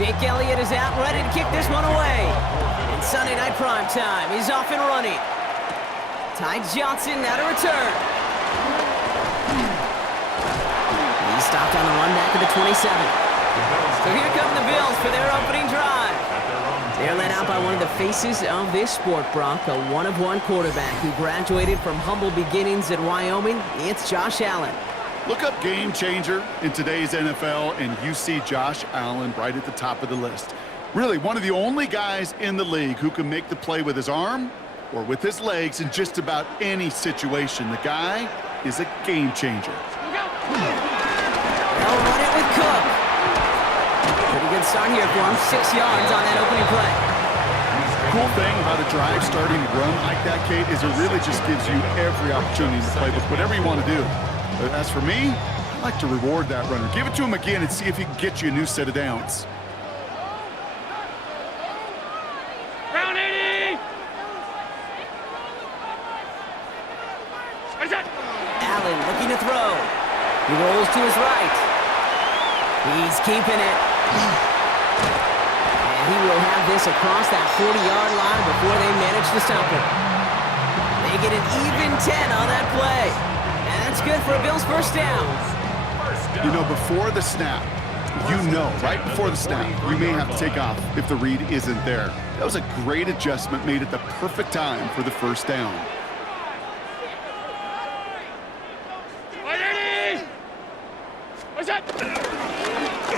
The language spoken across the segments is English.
Jake Elliott is out, ready to kick this one away. And Sunday night prime time, he's off and running. Ty Johnson now to return. He's stopped on the run back at the 27. So here come the Bills for their opening drive. They're led out by one of the faces of this sport, Brock, a one-of-one quarterback who graduated from humble beginnings at Wyoming. It's Josh Allen. Look up game changer in today's NFL, and you see Josh Allen right at the top of the list. Really, one of the only guys in the league who can make the play with his arm or with his legs in just about any situation. The guy is a game changer. They'll run it with Cook. Pretty good start here for him. 6 yards on that opening play. Cool thing about a drive starting to run like that, Kate, is it really just gives you every opportunity to play with whatever you want to do. As for me, I like to reward that runner. Give it to him again and see if he can get you a new set of downs. Round 80! Allen looking to throw. He rolls to his right. He's keeping it. And he will have this across that 40-yard line before they manage to stop him. They get an even 10 on that play. That's good for a Bills first down. You know, before the snap, right before the snap, you may have to take off if the read isn't there. That was a great adjustment made at the perfect time for the first down.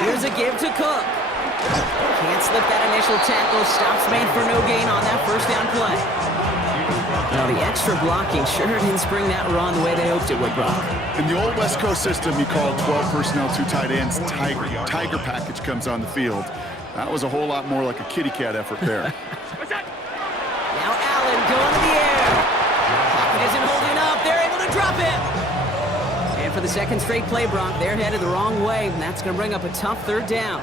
Here's a give to Cook. Can't slip that initial tackle. Stops made for no gain on that first down play. Now, the extra blocking sure didn't spring that run the way they hoped it would, Brock. In the old West Coast system, you call 12 personnel, 2 tight ends, Tiger. Tiger package comes on the field. That was a whole lot more like a kitty cat effort there. Now Allen going to the air. Pocket isn't holding up. They're able to drop it. And for the second straight play, Brock, they're headed the wrong way, and that's going to bring up a tough third down.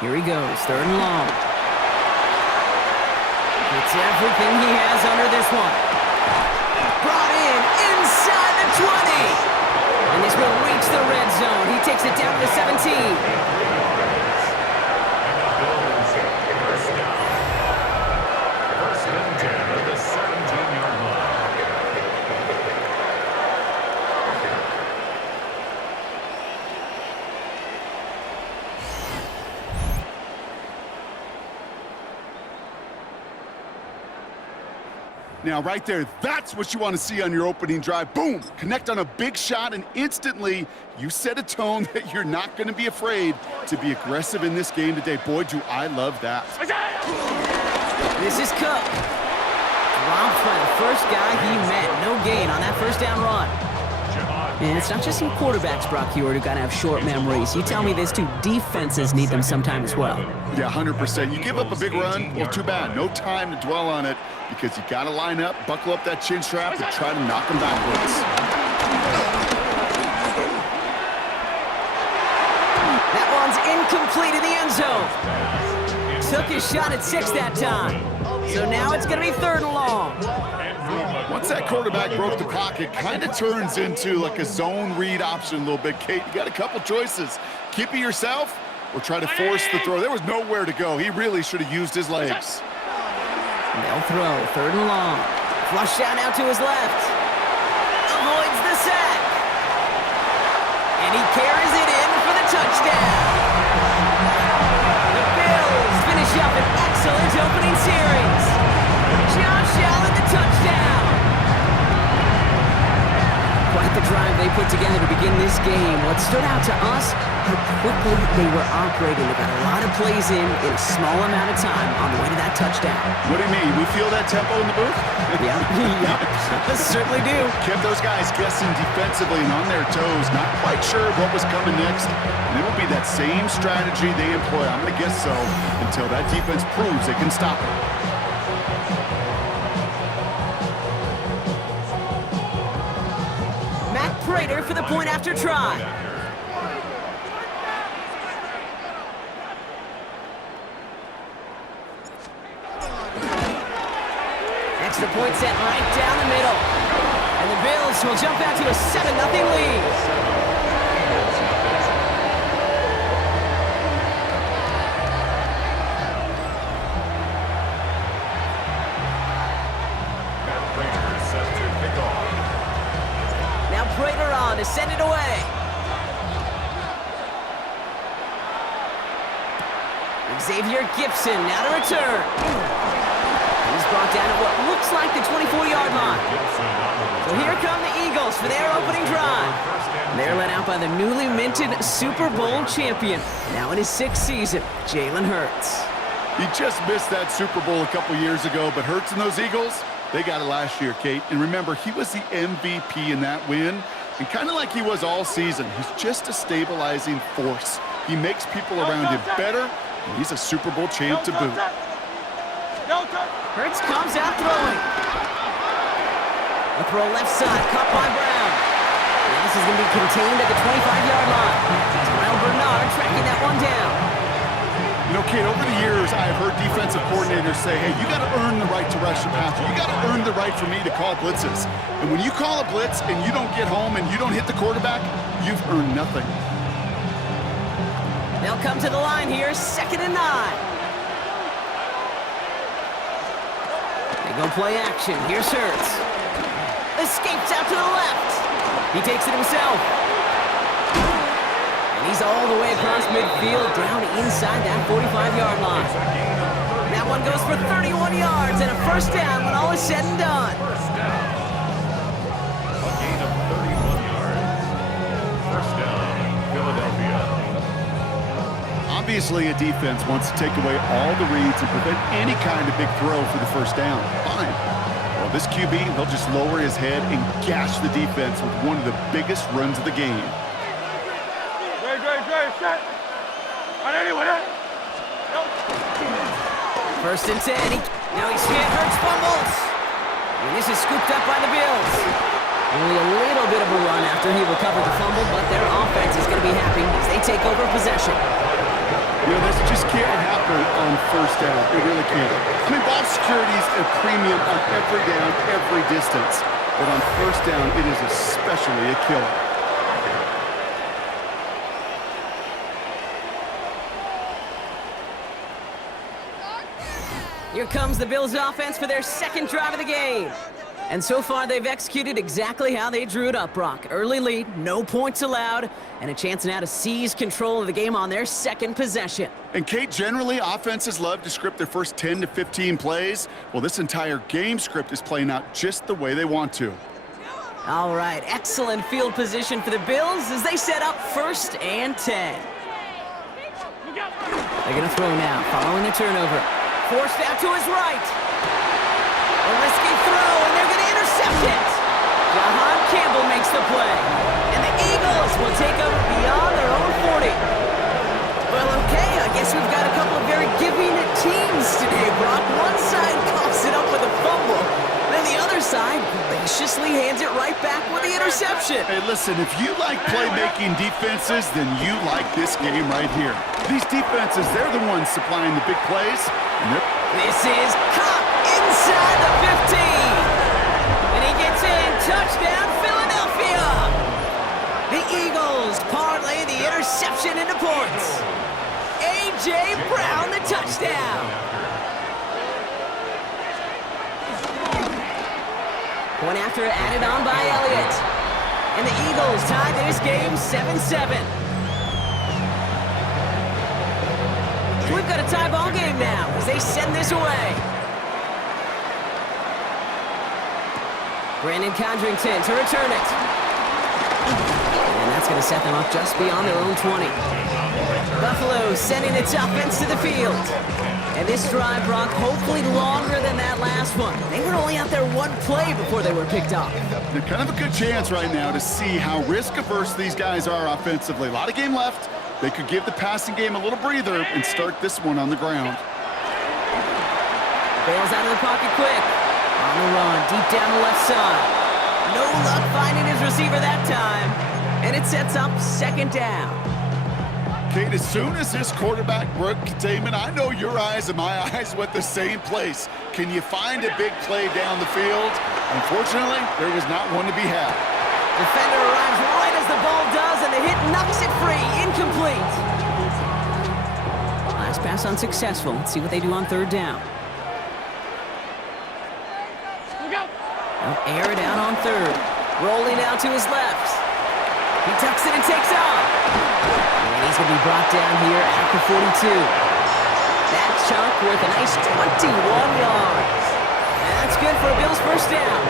Here he goes, third and long. It's everything he has under this one. Brought in inside the 20. And this will reach the red zone. He takes it down to the 17. Now, right there, that's what you want to see on your opening drive. Boom! Connect on a big shot, and instantly you set a tone that you're not going to be afraid to be aggressive in this game today. Boy, do I love that. This is Cook. Dropped by the first guy he met. No gain on that first down run. And it's not just some quarterbacks, Brock Heward, who got to have short memories. You tell me this too, defenses need them sometime as well. Yeah, 100%. You give up a big run, well, too bad. No time to dwell on it because you got to line up, buckle up that chin strap, and try to knock them backwards. That one's incomplete in the end zone. Took his shot at 6 that time. So now it's going to be third and long. Once that quarterback broke the pocket, kind of turns into like a zone read option a little bit. Kate, you got a couple choices. Keep it yourself or try to force the throw. There was nowhere to go. He really should have used his legs. They'll throw, third and long. Flush out now to his left. Avoids the sack. And he carries it in for the touchdown. The Bills finish up an excellent opening series. Josh Allen, the touchdown. Quite the drive they put together to begin this game. What stood out to us, how quickly they were operating. They got a lot of plays in a small amount of time on the way to that touchdown. What do you mean? We feel that tempo in the booth? Yeah, certainly do. Kept those guys guessing defensively and on their toes, not quite sure what was coming next. And it will be that same strategy they employ, I'm going to guess so, until that defense proves they can stop it. Prater for the point after try. Extra point set right down the middle. And the Bills will jump out to a 7-0 lead. away. Xavier Gibson now to return. He's brought down at what looks like the 24-yard line. So here come the Eagles for their opening drive. They're led out by the newly minted Super Bowl champion, now in his 6th season, Jalen Hurts. He just missed that Super Bowl a couple years ago, but Hurts and those Eagles, they got it last year, Kate. And remember, he was the MVP in that win. And kind of like he was all season, he's just a stabilizing force. He makes people around him better, and he's a Super Bowl champ to boot. Hurts comes out throwing. A throw left side, caught by Brown. And this is going to be contained at the 25-yard line. Terrell Bernard tracking that one down. You know, Kate, over the years, I've heard defensive coordinators say, hey, you got to earn the right to rush the passer. You got to earn the right for me to call blitzes. And when you call a blitz and you don't get home and you don't hit the quarterback, you've earned nothing. They'll come to the line here, 2nd and 9. They go play action. Here's Hurts. Escapes out to the left. He takes it himself. And he's all the way across midfield, down inside that 45-yard line. That one goes for 31 yards and a first down when all is said and done. A gain of 31 yards. First down, Philadelphia. Obviously, a defense wants to take away all the reads and prevent any kind of big throw for the first down. Fine. Well, this QB, he'll just lower his head and gash the defense with one of the biggest runs of the game. Set. On anyone, First and 10. Now he's hit. Hurts fumbles. And this is scooped up by the Bills. Only a little bit of a run after he recovered the fumble, but their offense is going to be happy as they take over possession. You know, this just can't happen on first down. It really can't. I mean, ball security is a premium on every down, every distance. But on first down, it is especially a killer. Here comes the Bills offense for their 2nd drive of the game. And so far, they've executed exactly how they drew it up, Brock. Early lead, no points allowed, and a chance now to seize control of the game on their 2nd possession. And, Kate, generally, offenses love to script their first 10 to 15 plays. Well, this entire game script is playing out just the way they want to. All right, excellent field position for the Bills as they set up 1st and 10. They're going to throw now, following the turnover. Forced out to his right. A risky throw, and they're going to intercept it. Jahan Campbell makes the play. And the Eagles will take over beyond their own 40. Well, okay, I guess we've got a couple of very giving teams today, Brock. One side coughs it up with a fumble, then the other side graciously hands it right back with the interception. Hey, listen, if you like playmaking defenses, then you like this game right here. These defenses, they're the ones supplying the big plays. This is caught inside the 15. And he gets in. Touchdown, Philadelphia. The Eagles parlay the interception into points. A.J. Brown, the touchdown. Point after added on by Elliott. And the Eagles tie this game 7-7. We've got a tie ball game now as they send this away. Brandon Condrington to return it. And that's going to set them up just beyond their own 20. Buffalo sending its offense to the field. And this drive, Brock, hopefully longer than that last one. They were only out there one play before they were picked off. They're kind of a good chance right now to see how risk-averse these guys are offensively. A lot of game left. They could give the passing game a little breather and start this one on the ground. Bails out of the pocket quick. On the run, deep down the left side. No luck finding his receiver that time. And it sets up 2nd down. Kate, as soon as this quarterback broke containment, I know your eyes and my eyes went the same place. Can you find a big play down the field? Unfortunately, there was not one to be had. Defender arrives right as the ball does, and the hit knocks it free. Incomplete. Last pass unsuccessful. Let's see what they do on 3rd down. They'll air it out on 3rd. Rolling out to his left. He tucks it and takes off. And he's going to be brought down here at the 42. That chunk worth a nice 21 yards. And that's good for a Bills first down.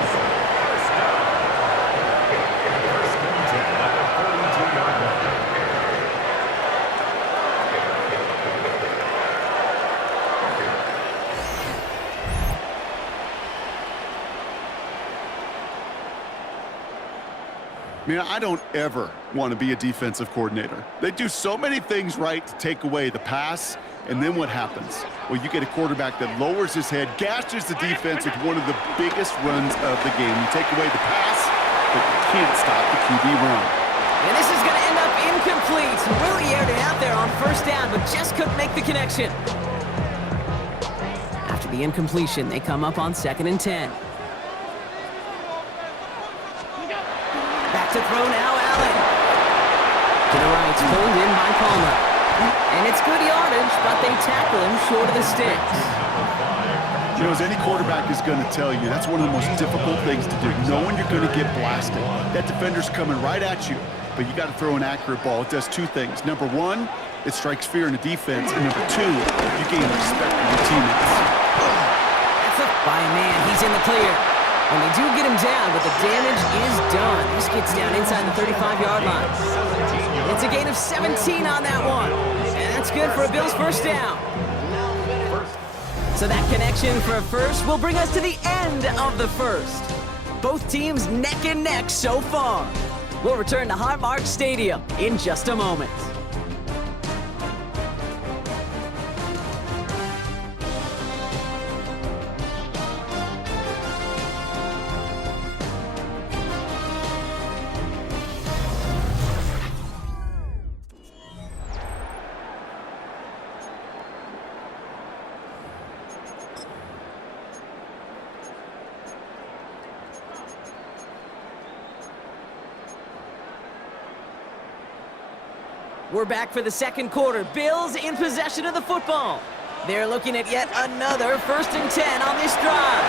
Man, I don't ever want to be a defensive coordinator. They do so many things right to take away the pass, and then what happens? Well, you get a quarterback that lowers his head, gashes the defense with one of the biggest runs of the game. You take away the pass, but you can't stop the QB run. And this is going to end up incomplete. Really aired it out there on first down, but just couldn't make the connection. After the incompletion, they come up on 2nd and 10. Back to throw now, Allen. To the right, pulled in by Palmer. And it's good yardage, but they tackle him short of the sticks. You know, as any quarterback is going to tell you, that's one of the most difficult things to do, knowing you're going to get blasted. That defender's coming right at you, but you got to throw an accurate ball. It does two things. Number one, it strikes fear in the defense, and number two, you gain respect from your teammates. That's a by a man. He's in the clear. And they do get him down, but the damage is done. This gets down inside the 35-yard line. It's a gain of 17 on that one. And that's good for a Bills first down. So that connection for a first will bring us to the end of the first. Both teams neck and neck so far. We'll return to Highmark Stadium in just a moment. We're back for the second quarter. Bills in possession of the football. They're looking at yet another 1st and 10 on this drive.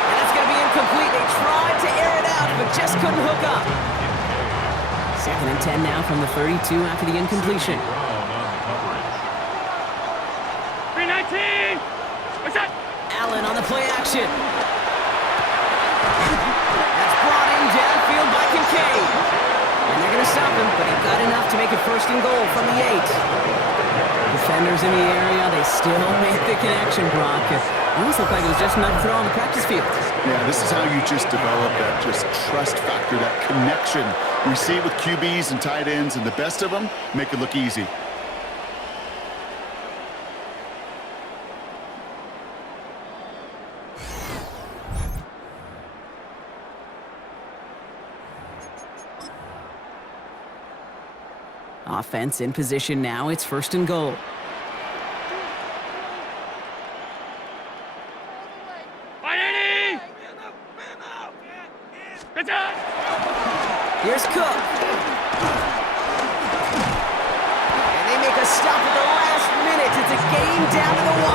And that's going to be incomplete. They tried to air it out, but just couldn't hook up. 2nd and 10 now from the 32 after the incompletion. 319! What's that? Allen on the play action. That's brought in downfield by Kincaid. And they're going to stop him, but he got enough to make it 1st and goal from the 8. Defenders in the area, they still made the connection, Brock. It almost looked like it was just enough to throw on the practice field. Yeah, this is how you just develop that just trust factor, that connection. We see it with QBs and tight ends, and the best of them make it look easy. Offense in position now. It's 1st and goal. Here's Cook. And they make a stop at the last minute. It's a gain down to the 1.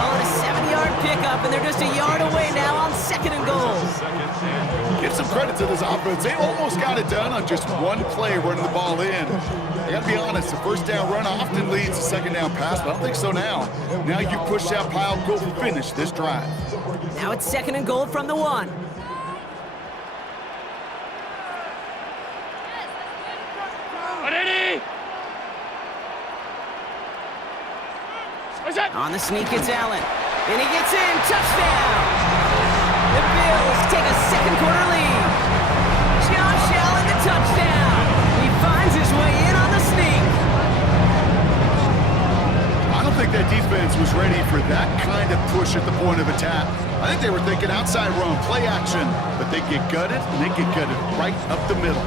Call it a 7-yard pickup, and they're just a yard away now on 2nd and goal. Give some credit to this offense. They almost got it done on just one play running the ball in. I got to be honest, the 1st down run often leads to 2nd down pass, but I don't think so now. Now you push that pile, go finish this drive. Now it's 2nd and goal from the 1. On the sneak, it's Allen. And he gets in. Touchdown! The Bills take a second quarter lead. Josh Allen, the touchdown. He finds his way in on the sneak. I don't think that defense was ready for that kind of push at the point of attack. I think they were thinking outside run, play action, but they get gutted, and they get gutted right up the middle.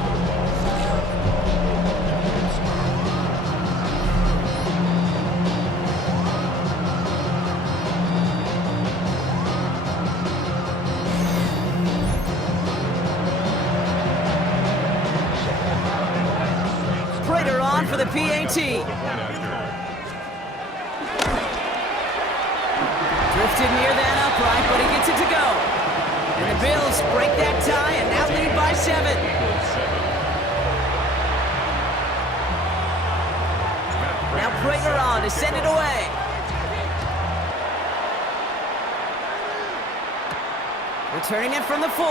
Prater on for the PAT. Drifted near that upright, but he gets it to go. And the Bills break that tie and now lead Returning it from the 4.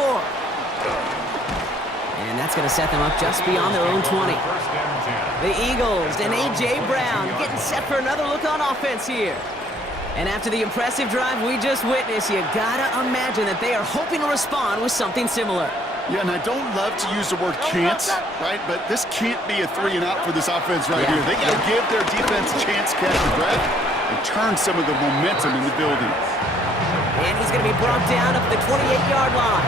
And that's going to set them up just beyond their own 20. First and 10. The Eagles and A.J. Brown getting set for another look on offense here. And after the impressive drive we just witnessed, you gotta imagine that they are hoping to respond with something similar. Yeah, and I don't love to use the word can't, right? But this can't be a 3 and out for this offense right here. They got to give their defense a chance to catch their breath and turn some of the momentum in the building. And he's going to be brought down at the 28-yard line.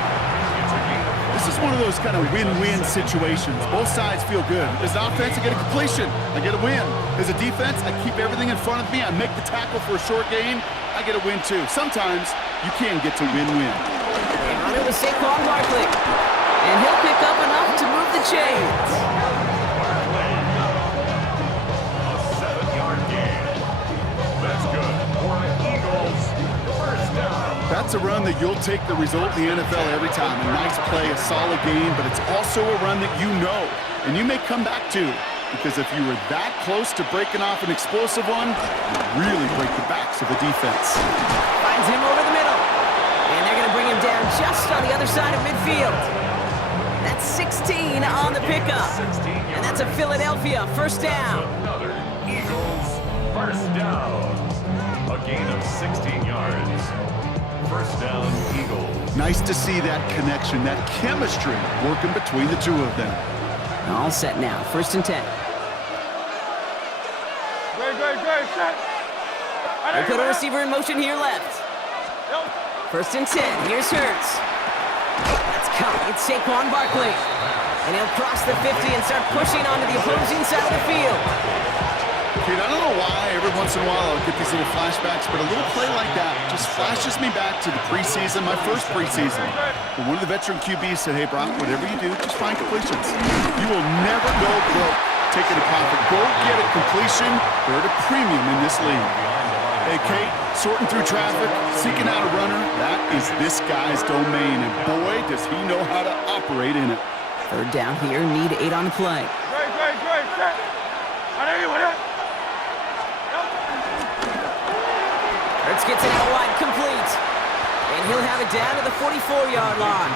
This is one of those kind of win-win situations. Both sides feel good. As an offense, I get a completion. I get a win. As a defense, I keep everything in front of me. I make the tackle for a short gain. I get a win, too. Sometimes you can get to win-win. And on it was Saquon Barkley. And he'll pick up enough to move the chains. Barkley. A 7-yard gain. That's good for Eagles. First down. That's a run that you'll take the result in the NFL every time. A nice play, a solid game, but it's also a run that you know and you may come back to, because if you were that close to breaking off an explosive one, you really break the backs of the defense. Finds him over the middle. And they're going to bring him down just on the other side of midfield. That's 16 on the pickup. And that's a Philadelphia first down. Another Eagles first down. A gain of 16 yards. First down, Eagles. Nice to see that connection, that chemistry working between the two of them. All set now. First and 10. Great, set. They put a receiver in motion here left. First and 10. Here's Hurts. That's coming. It's Saquon Barkley. And he'll cross the 50 and start pushing onto the opposing side of the field. Kid, I don't know why every once in a while I'll get these little flashbacks, but a little play like that just flashes me back to the preseason, my first preseason. When one of the veteran QBs said, hey, Brock, whatever you do, just find completions. You will never go broke taking a profit. Go get a completion. They're at a premium in this league. Hey, Kate, sorting through traffic, seeking out a runner, that is this guy's domain, and boy, does he know how to operate in it. Third down here, need 8 on the play. Great, set. Hurts gets it out wide, complete. And he'll have it down to the 44-yard line.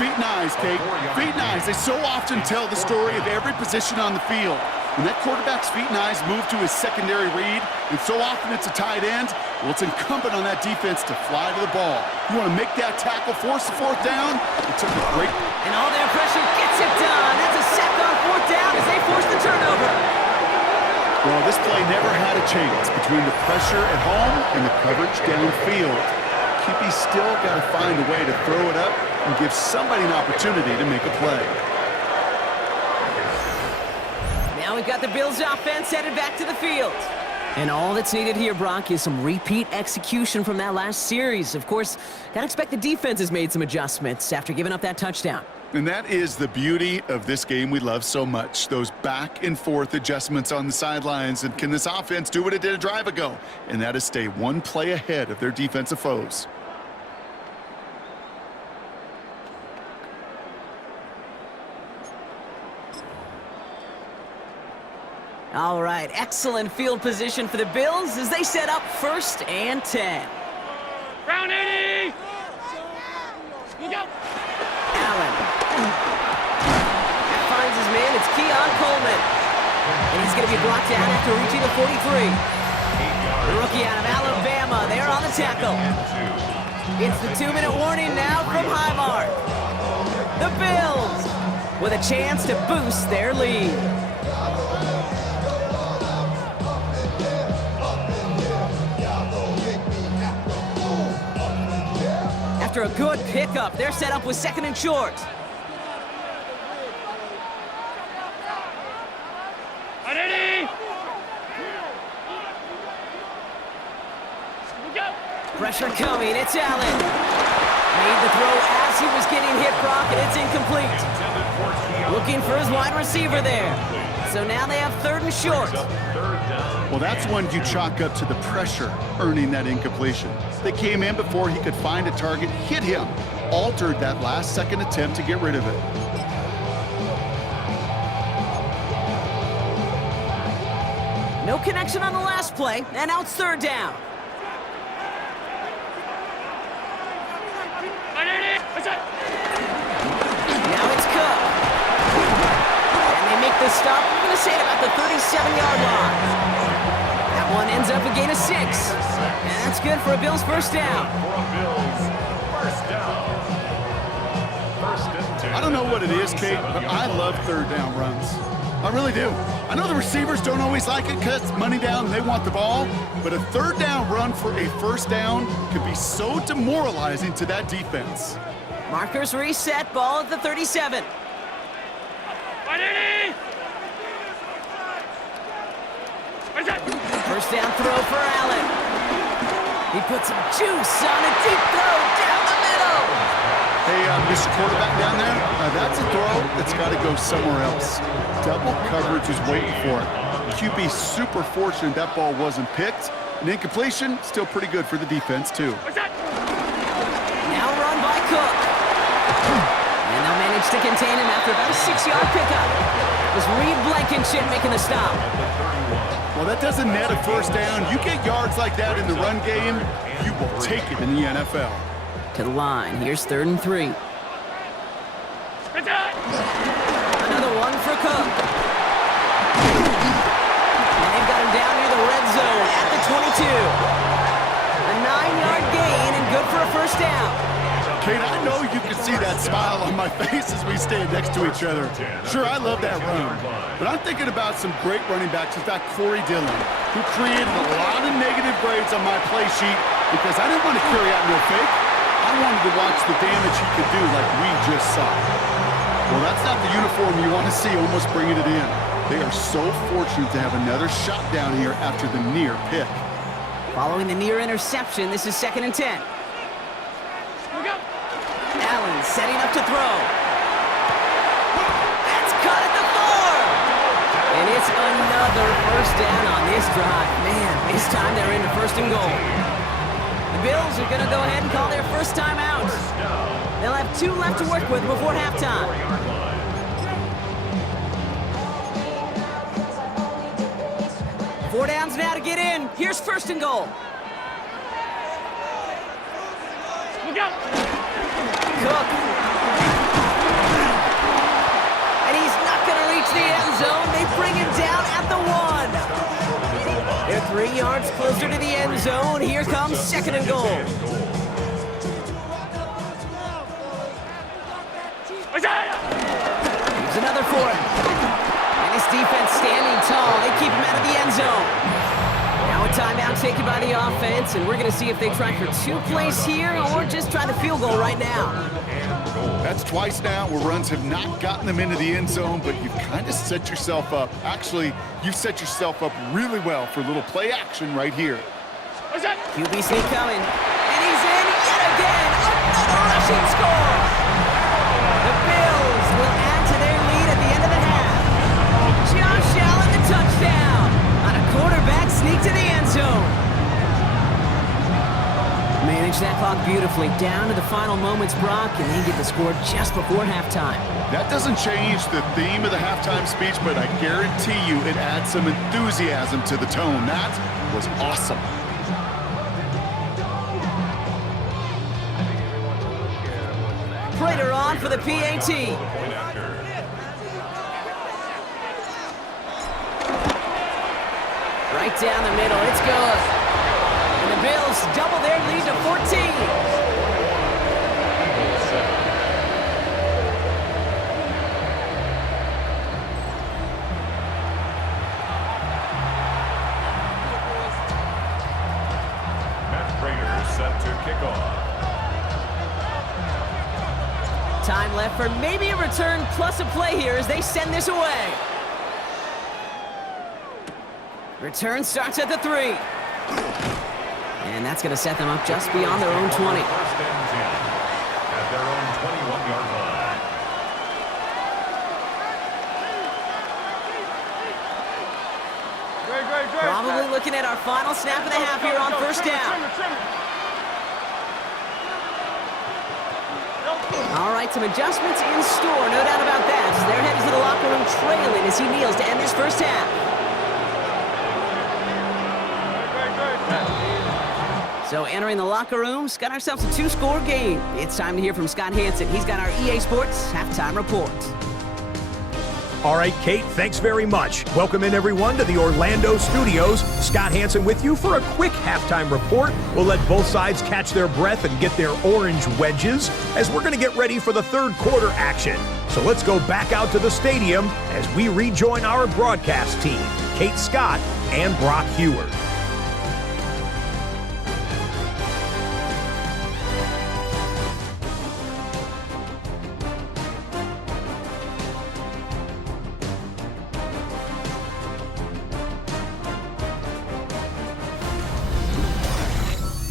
Feet and eyes, Kate. Feet and eyes. They so often tell the story of every position on the field. When that quarterback's feet and eyes move to his secondary read, and so often it's a tight end, well, it's incumbent on that defense to fly to the ball. You want to make that tackle, force the fourth down. It took a great... And all their pressure gets it done. That's a sack on fourth down as they force the turnover. Well, this play never had a chance between the pressure at home and the coverage downfield. Keepy's still got to find a way to throw it up and give somebody an opportunity to make a play. Now we've got the Bills offense headed back to the field. And all that's needed here, Brock, is some repeat execution from that last series. Of course, gotta expect the defense has made some adjustments after giving up that touchdown. And that is the beauty of this game we love so much, those back and forth adjustments on the sidelines. And can this offense do what it did a drive ago? And that is stay one play ahead of their defensive foes. All right, excellent field position for the Bills as they set up first and 10. Round 80. You go. Allen. That finds his man. It's Keon Coleman. And he's going to be brought down after reaching the 43. The rookie out of Alabama there on the tackle. It's the 2-minute warning now from Highmark. The Bills with a chance to boost their lead. After a good pickup, they're set up with second and short. Pressure coming, it's Allen. Made the throw as he was getting hit, Brock, and it's incomplete. Looking for his wide receiver there. So now they have third and short. Well, that's one you chalk up to the pressure earning that incompletion. They came in before he could find a target, hit him, altered that last-second attempt to get rid of it. No connection on the last play, and now it's third down. the 37-yard line. That one ends up a gain of 6. And that's good for a Bills first down. For a Bills first down. First and 10. I don't know what it is, Kate, but I love third down runs. I really do. I know the receivers don't always like it because it's money down and they want the ball, but a third down run for a first down can be so demoralizing to that defense. Markers reset, ball at the 37. First down throw for Allen. He puts some juice on a deep throw down the middle. Hey, Mr. Quarterback down there, that's a throw that's got to go somewhere else. Double coverage is waiting for it. QB super fortunate that ball wasn't picked. An incompletion, still pretty good for the defense, too. Now run by Cook. And they'll manage to contain him after about a 6-yard pickup. It was Reed Blankenship making the stop. Well, that doesn't net a first down. You get yards like that in the run game, you will take it in the NFL. To the line. Here's 3rd and 3. Another one for Cook. And they've got him down near the red zone at the 22. A 9-yard gain and good for a first down. Kate, I know you can see that smile on my face as we stand next to each other. Sure, I love that run. But I'm thinking about some great running backs. In fact, Corey Dillon, who created a lot of negative grades on my play sheet because I didn't want to carry out no fake. I wanted to watch the damage he could do like we just saw. Well, that's not the uniform you want to see almost bringing it in. They are so fortunate to have another shot down here after the near pick. Following the near interception, this is 2nd and 10. Allen setting up to throw. That's caught at the 4. And it's another first down on this drive. Man, this time they're into 1st and goal. The Bills are going to go ahead and call their first time out. They'll have 2 left to work with before halftime. Four downs now to get in. Here's 1st and goal. Look out! Cook. And he's not going to reach the end zone. They bring him down at the 1. They're 3 yards closer to the end zone. Here comes 2nd and goal. Here's another for him. And this defense standing tall. They keep him out of the end zone. Now a timeout taken by the offense, and we're going to see if they try for 2 plays here or just try the field goal right now. That's twice now where runs have not gotten them into the end zone, but you've kind of set yourself up. Actually, you've set yourself up really well for a little play action right here. QB sneak coming, and he's in yet again. Another rushing score. The Bills will add to their lead at the end of the half. Josh Allen, the touchdown on a quarterback sneak to the end zone. Manage that clock beautifully down to the final moments, Brock, and they get the score just before halftime. That doesn't change the theme of the halftime speech, but I guarantee you it adds some enthusiasm to the tone. That was awesome. Prater on for the PAT. Right down the middle, it's good. And the Bills double their lead to 14. Matt Prater set to kick off. Time left for maybe a return plus a play here as they send this away. Return starts at the 3. And that's going to set them up just beyond their own 20. First and 10 at their own 21-yard line. Probably looking at our final snap of the half here on first down. All right, some adjustments in store, no doubt about that. They're headed to the locker room trailing as he kneels to end this first half. So entering the locker room, got ourselves a 2-score game. It's time to hear from Scott Hansen. He's got our EA Sports halftime report. All right, Kate, thanks very much. Welcome in, everyone, to the Orlando studios. Scott Hansen with you for a quick halftime report. We'll let both sides catch their breath and get their orange wedges as we're going to get ready for the third quarter action. So let's go back out to the stadium as we rejoin our broadcast team, Kate Scott and Brock Heward.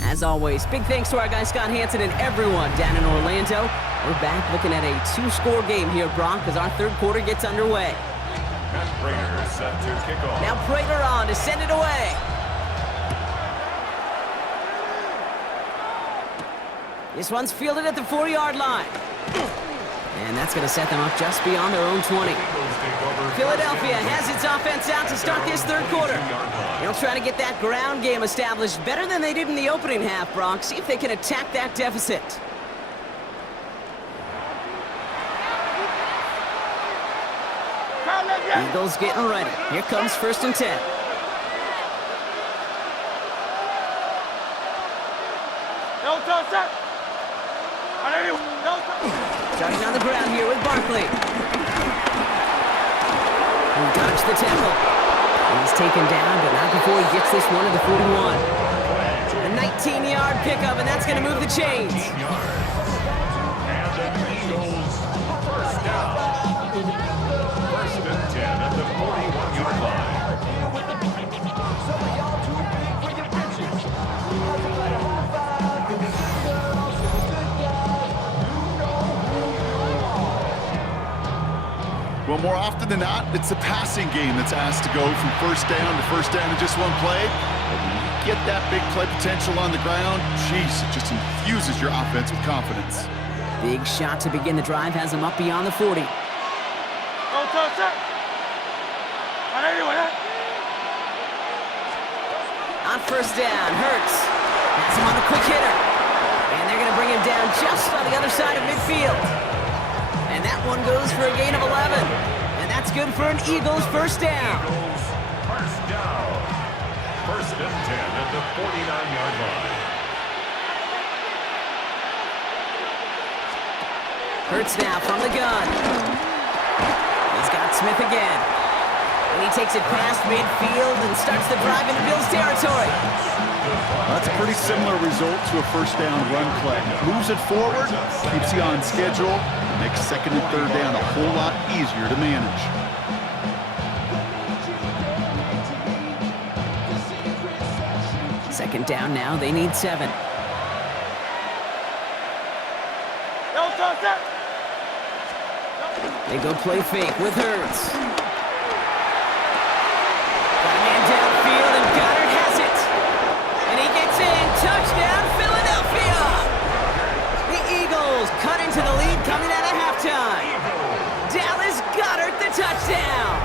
As always, big thanks to our guy Scott Hansen and everyone down in Orlando. We're back looking at a two-score game here, Brock, as our third quarter gets underway. Matt Prater set to kick off. Now Prater on to send it away. This one's fielded at the 40-yard line. And that's going to set them up just beyond their own 20. Philadelphia has its offense out to start this third quarter. They'll try to get that ground game established better than they did in the opening half, Brock. See if they can attack that deficit. Eagles getting ready. Here comes 1st and 10. Starting on the ground here with Barkley. Who dodged the tackle. And he's taken down, but not before he gets this one to the 41. A 19-yard pickup, and that's going to move the chains. And the Eagles first down. 1st and 10 at the 41-yard line. Well, more often than not, it's the passing game that's asked to go from first down to just one play. But when you get that big play potential on the ground, jeez, it just infuses your offense with confidence. Big shot to begin the drive has him up beyond the 40. On 1st down, Hurts. Has him on a quick hitter. And they're going to bring him down just on the other side of midfield. And that one goes for a gain of 11. And that's good for an Eagles first down. Eagles first down. 1st and 10 at the 49-yard line. Hurts now from the gun. He's got Smith again. And he takes it past midfield and starts the drive into Bills territory. That's a pretty similar result to a first down run play. Moves it forward, keeps you on schedule, makes 2nd and 3rd down a whole lot easier to manage. Second down now, they need 7. They go play fake with Hurts. Got a man downfield and Goddard has it. And he gets in. Touchdown, Philadelphia! The Eagles cut into the lead coming out of halftime. Dallas Goddard the touchdown.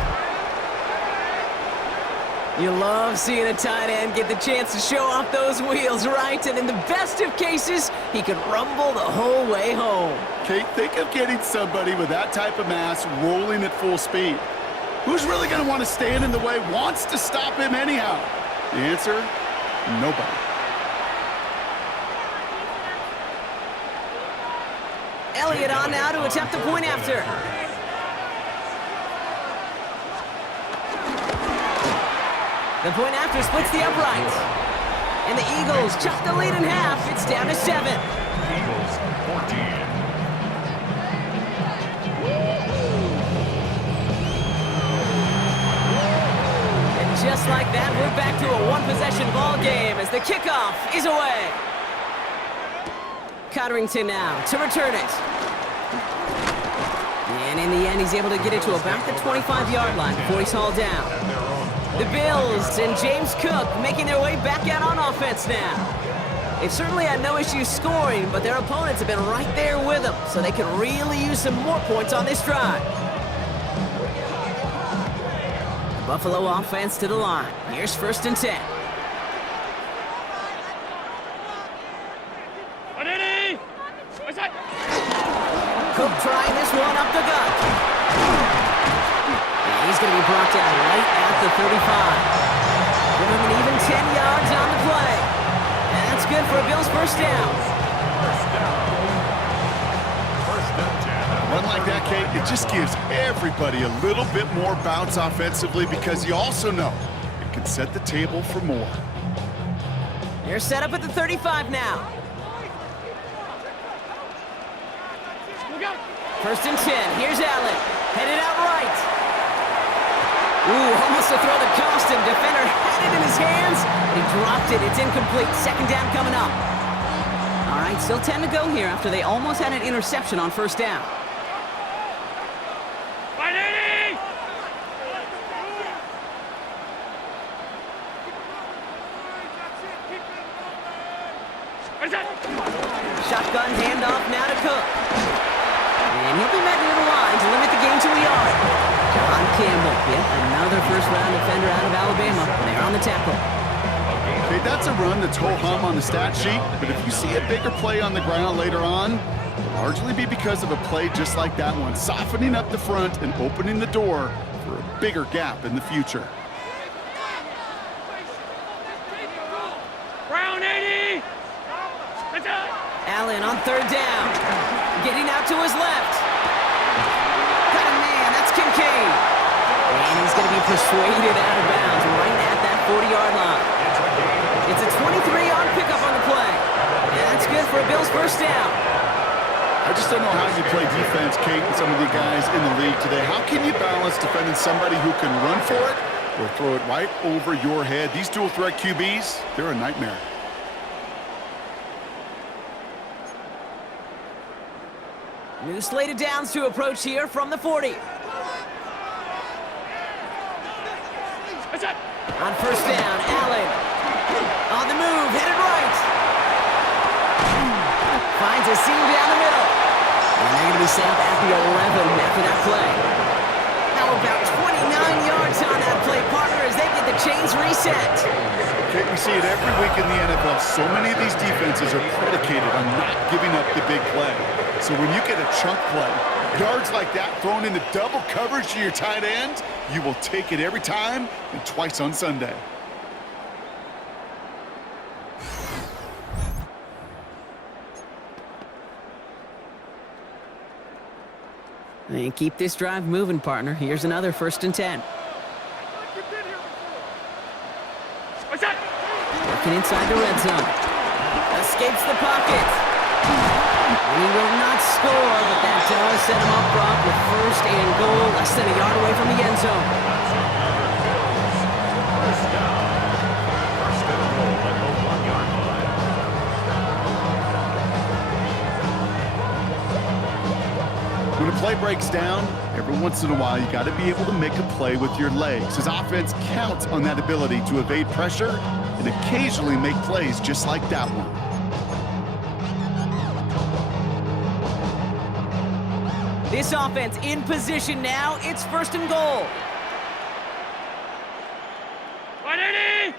You love seeing a tight end get the chance to show off those wheels, right? And in the best of cases, he could rumble the whole way home. Kate, think of getting somebody with that type of mass rolling at full speed. Who's really going to want to stand in the way, wants to stop him anyhow? The answer, nobody. Elliott on now to attempt the point after. The point after splits the uprights. And the Eagles chop the lead in half. It's down to 7. Eagles 14. And just like that, we're back to a one-possession ball game as the kickoff is away. Cotterington now to return it. And in the end, he's able to get it to about the 25-yard line before he's hauled down. The Bills and James Cook making their way back out on offense now. They've certainly had no issues scoring, but their opponents have been right there with them, so they could really use some more points on this drive. The Buffalo offense to the line. Here's 1st and 10. Cook trying this one up the gut. the 35. Give him an even 10 yards on the play. And that's good for a Bills first down. First down. First and 10. Run like that, Kate, it just gives everybody a little bit more bounce offensively because you also know it can set the table for more. They're set up at the 35 now. First and 10. Here's Allen. Headed out right. Ooh, almost a throw that cost him. Defender had it in his hands, but he dropped it. It's incomplete. Second down coming up. All right, still 10 to go here after they almost had an interception on first down. Shotgun handoff now to Cook. And he'll be met near the line to limit the game to a yard. John Campbell, yep, another first-round defender out of Alabama. They're on the tackle. Okay, that's a run that's ho-hum on the stat sheet, but if you see a bigger play on the ground later on, it'll largely be because of a play just like that one, softening up the front and opening the door for a bigger gap in the future. Brown 80! Allen on third down. Getting out to his left. Got a man, that's Kincaid. And he's going to be persuaded out of bounds right at that 40-yard line. It's a 23-yard pickup on the play. And that's good for a Bills first down. I just don't know how you play defense, Kate, and some of the guys in the league today. How can you balance defending somebody who can run for it or throw it right over your head? These dual-threat QBs, they're a nightmare. New slate of downs to approach here from the 40. On first down, Allen. On the move, headed right. Finds a seam down the middle. And they're going to be set up at the 11 after that play. Now about 29 yards on that play, partner, as they get the chains reset. Kate, we see it every week in the NFL. So many of these defenses are predicated on not giving up the big play. So when you get a chunk play, yards like that thrown into double coverage to your tight end, you will take it every time and twice on Sunday. And keep this drive moving, partner. Here's another first and 10. Working inside the red zone. Escapes the pocket. And he will not score, but that does set him up, Brock, with first and goal, less than a yard away from the end zone. First down. First and goal at the 1-yard line. When a play breaks down, every once in a while you got to be able to make a play with your legs. His offense counts on that ability to evade pressure and occasionally make plays just like that one. This offense in position now. It's first and goal. 180!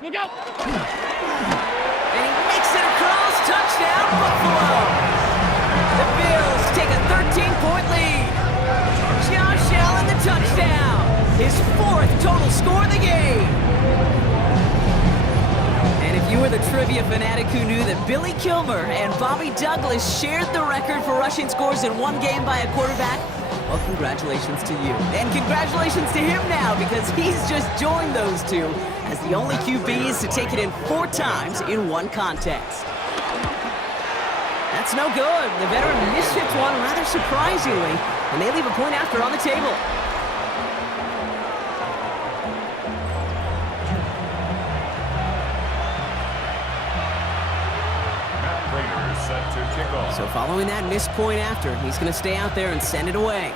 Look out! And he makes it across. Touchdown, Buffalo. The Bills take a 13-point lead. Josh Allen, the touchdown. His 4th total score of the game. And if you were the trivia fanatic who knew that Billy Kilmer and Bobby Douglas shared the record for rushing scores in one game by a quarterback, well, congratulations to you. And congratulations to him now, because he's just joined those two as the only QBs to take it in 4 times in one contest. That's no good. The veteran mishits one rather surprisingly, and they leave a point after on the table. So following that missed point after, he's going to stay out there and send it away.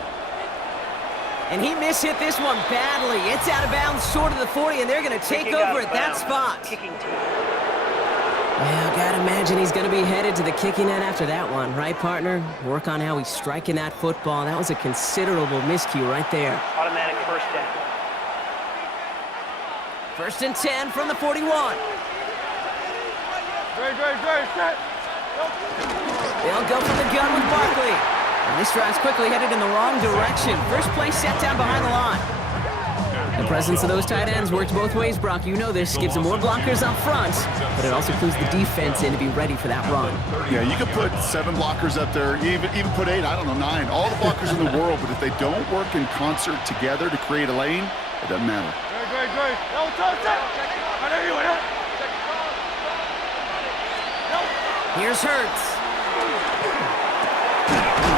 And he mishit this one badly. It's out of bounds short of the 40, and they're going to take over at that spot. Well, gotta imagine he's going to be headed to the kicking net after that one, right, partner? Work on how he's striking that football. That was a considerable miscue right there. Automatic first down. First and 10 from the 41. Great, set. They'll go for the gun with Barkley. And this drive's quickly headed in the wrong direction. First play set down behind the line. The presence of those tight ends works both ways, Brock. You know this. Gives them more blockers up front, but it also clues the defense in to be ready for that run. Yeah, you could put 7 blockers up there, even put 8, I don't know, 9. All the blockers in the world, but if they don't work in concert together to create a lane, it doesn't matter. Here's Hurts.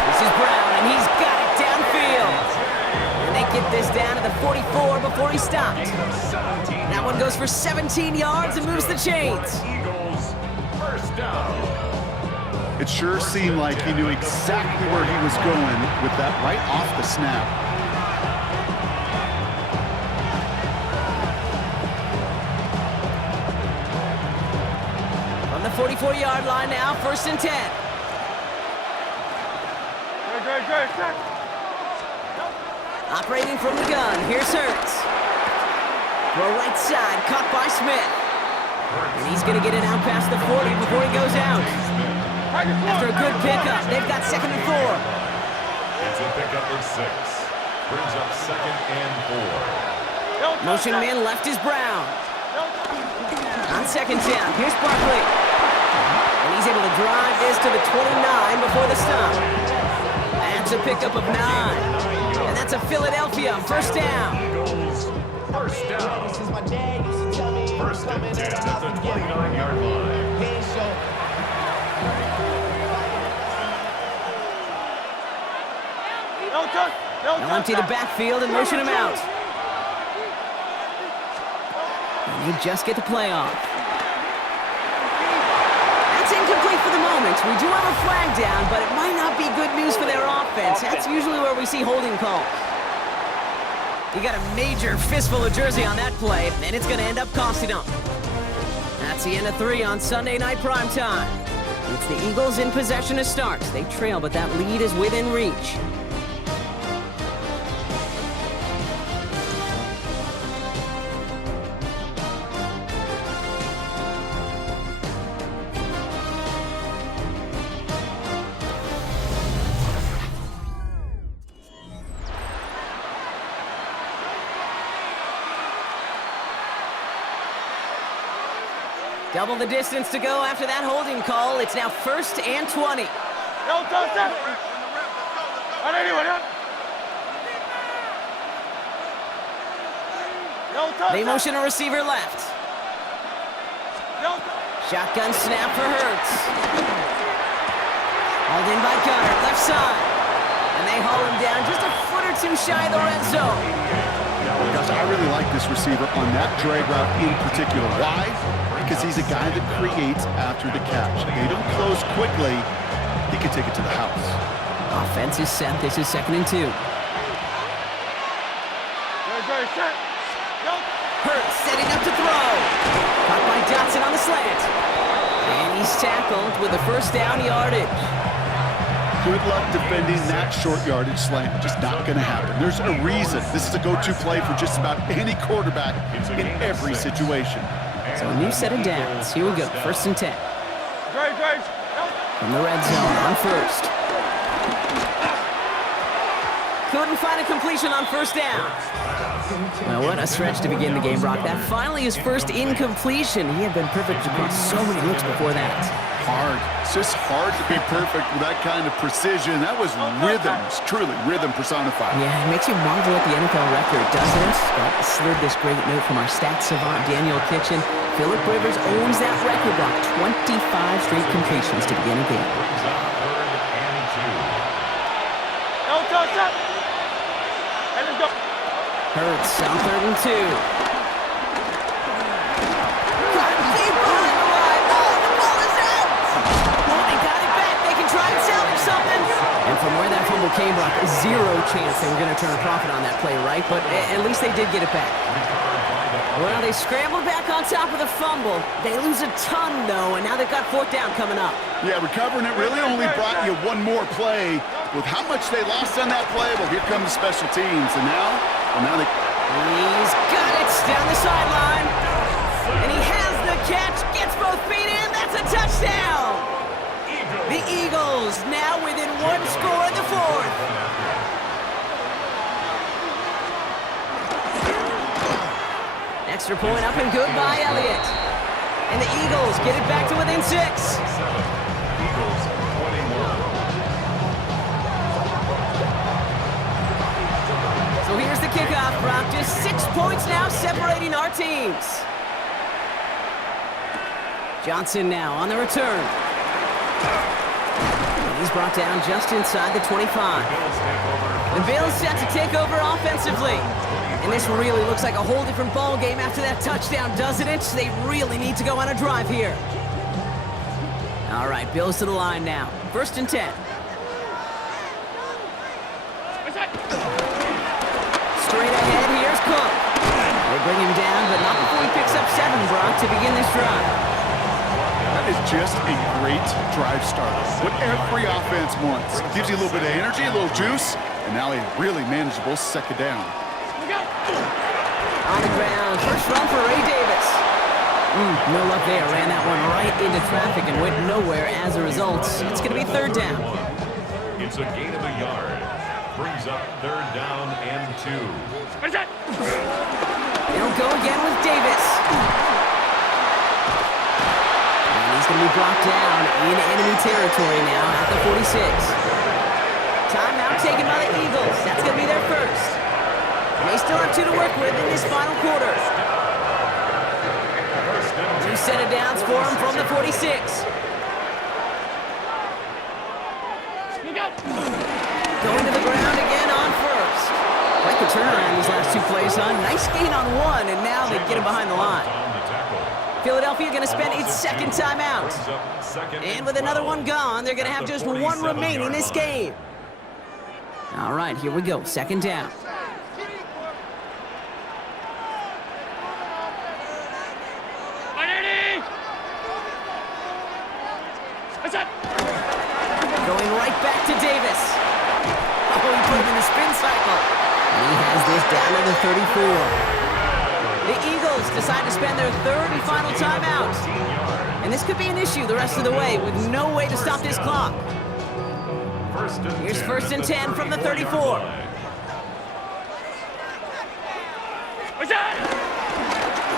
This is Brown, and he's got it downfield. And they get this down to the 44 before he stopped. That one goes for 17 yards and moves the chains. Eagles, first down. It sure seemed like he knew exactly where he was going with that right off the snap. On the 44-yard line now, 1st and 10. Operating from the gun, here's Hurts. Throw right side, caught by Smith. And he's going to get it out past the 40 before he goes out. After a good pickup, they've got 2nd and 4. It's a pickup of 6. Brings up 2nd and 4. Motion man left is Brown. On 2nd down, here's Barkley. And he's able to drive this to the 29 before the stop. That's a pickup of 9. And that's a Philadelphia 1st down. Eagles, first down. First and 10 at the 29-yard line. They'll empty the backfield and motion him out. And they just get the play off. That's incomplete for the moment. We do have a flag down, but it might not be good news for their offense. That's usually where we see holding calls. He got a major fistful of jersey on that play, and it's going to end up costing him. That's the end of 3 on Sunday Night Primetime. It's the Eagles in possession to start. They trail, but that lead is within reach. Double the distance to go after that holding call. It's now 1st and 20. They motion a receiver left. Shotgun snap for Hurts. Hauled in by Gunner, left side. And they haul him down just a foot or 2 shy of the red zone. Gosh, I really like this receiver on that drag route in particular. Why? Because he's a guy that creates after the catch. They don't close quickly. He can take it to the house. Offense is set. This is 2nd and 2. Hurts setting up to throw. Caught by Johnson on the slant. And he's tackled with a 1st down yardage. Good luck defending that short yardage slant. Just not going to happen. There's a reason. This is a go-to play for just about any quarterback in every situation. So a new set of downs. Here we go. 1st and 10. From the red zone on 1st. Couldn't find a completion on 1st down. Well, what a stretch to begin the game, Brock. That finally his 1st incompletion. He had been perfect across so many looks before that. Hard. It's just hard to be perfect with that kind of precision. That was rhythm. It's truly rhythm personified. Yeah, it makes you marvel at the NFL record, doesn't it? But slid this great note from our stats savant, Daniel Kitchen. Phillip Rivers owns that record, Brock. 25 straight completions to begin a game. Hurts on 3rd and 2. And from where that fumble came, Brock, 0 chance they were going to turn a profit on that play, right? But at least they did get it back. Well, they scrambled back on top of the fumble. They lose a ton, though, and now they've got 4th down coming up. Yeah, recovering it really only brought you one more play. With how much they lost on that play, well, here come the special teams. And now they... He's got it down the sideline. And he has the catch, gets both feet in. That's a touchdown. The Eagles now within 1 score in the 4th. Extra point up and good by Elliott. And the Eagles get it back to within 6. 7. Eagles 21. So here's the kickoff, Brock. Just 6 points now separating our teams. Johnson now on the return. He's brought down just inside the 25. The Bills set to take over offensively. And this really looks like a whole different ball game after that touchdown, doesn't it? They really need to go on a drive here. All right, Bills to the line now. 1st and 10. Straight ahead, here's Cook. They bring him down, but not before he picks up 7, Brock, to begin this drive. That is just a great drive starter. What every offense wants. Gives you a little bit of energy, a little juice, and now a really manageable 2nd down. On the ground, first run for Ray Davis. No luck there. Ran that one right into traffic and went nowhere as a result. It's going to be 3rd down. It's a gain of a yard. Brings up 3rd down and 2. They'll go again with Davis. And he's going to be brought down in enemy territory now at the 46. Timeout taken by the Eagles. That's going to be their first. They still have 2 to work with in this final quarter. 2 set of downs for him from the 46. Going to the ground again on 1st. Like the turnaround these last 2 plays, huh? Nice gain on 1, and now they get him behind the line. Philadelphia going to spend its 2nd timeout. And with another one gone, they're going to have just 1 remaining this game. All right, here we go. 2nd down. Going right back to Davis. Oh, he put him in the spin cycle. And he has this down to the 34. The Eagles decide to spend their 3rd and final timeout. And this could be an issue the rest of the way with no way to stop this clock. Here's 1st and 10 from the 34.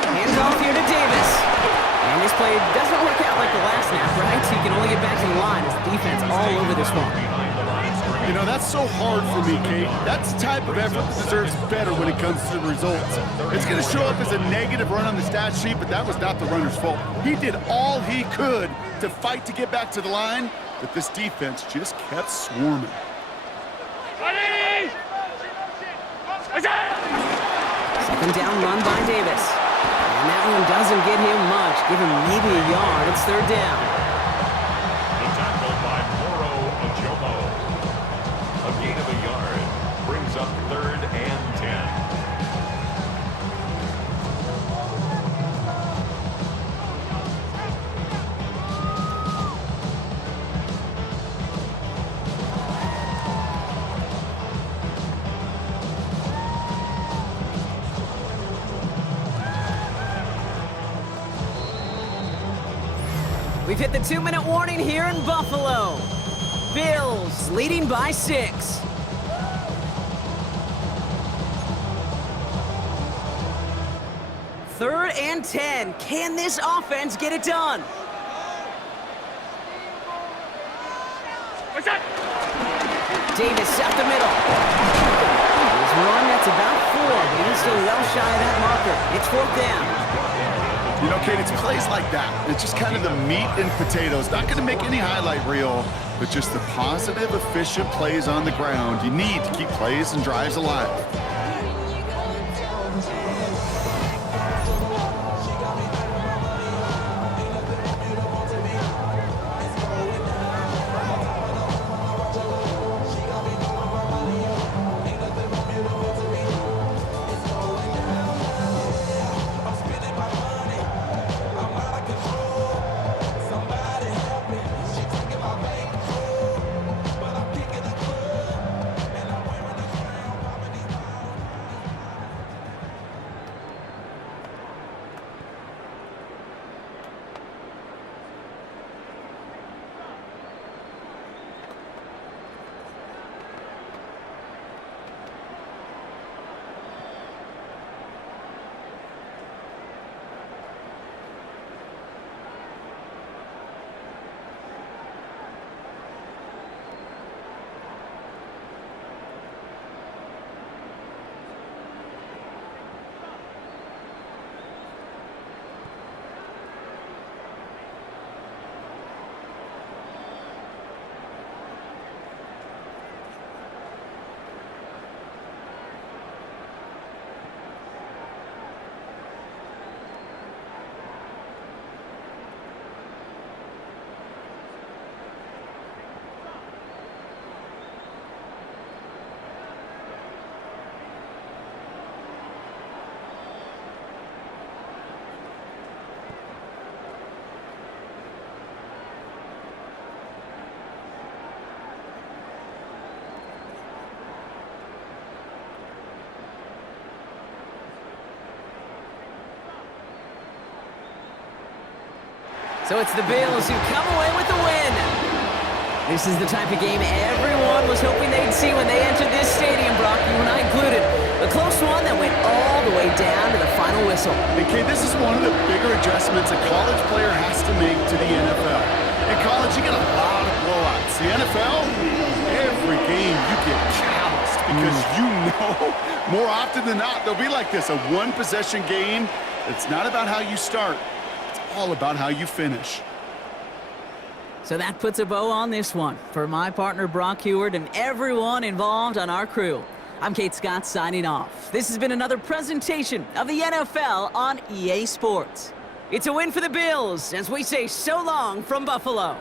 Hands off here to Davis. And this play doesn't work out like the last snap, right? He can only get back to the line as the defense all over this one. You know, that's so hard for me, Kate. That's the type of effort that deserves better when it comes to the results. It's going to show up as a negative run on the stat sheet, but that was not the runner's fault. He did all he could to fight to get back to the line, but this defense just kept swarming. Second down run by Davis. And that one doesn't get him much. Give him maybe a yard. It's 3rd down. The tackle by Moro Ojomo. A gain of a yard. Brings up 3rd and 10. We've hit the 2-minute warning here in Buffalo. Bills leading by 6. Third and 10. Can this offense get it done? Davis up the middle. His run, that's about 4, but he's still well shy of that marker. It's 4th down. You know, Kate, it's plays like that. It's just kind of the meat and potatoes. Not going to make any highlight reel, but just the positive, efficient plays on the ground. You need to keep plays and drives alive. So it's the Bills who come away with the win. This is the type of game everyone was hoping they'd see when they entered this stadium, Brock, you and I included. A close one that went all the way down to the final whistle. Hey, Kate, this is one of the bigger adjustments a college player has to make to the NFL. In college, you get a lot of blowouts. The NFL, every game you get calloused because you know more often than not they'll be like this, a one-possession game. It's not about how you start. It's all about how you finish. So that puts a bow on this one. For my partner, Brock Heward, and everyone involved on our crew, I'm Kate Scott signing off. This has been another presentation of the NFL on EA Sports. It's a win for the Bills as we say so long from Buffalo.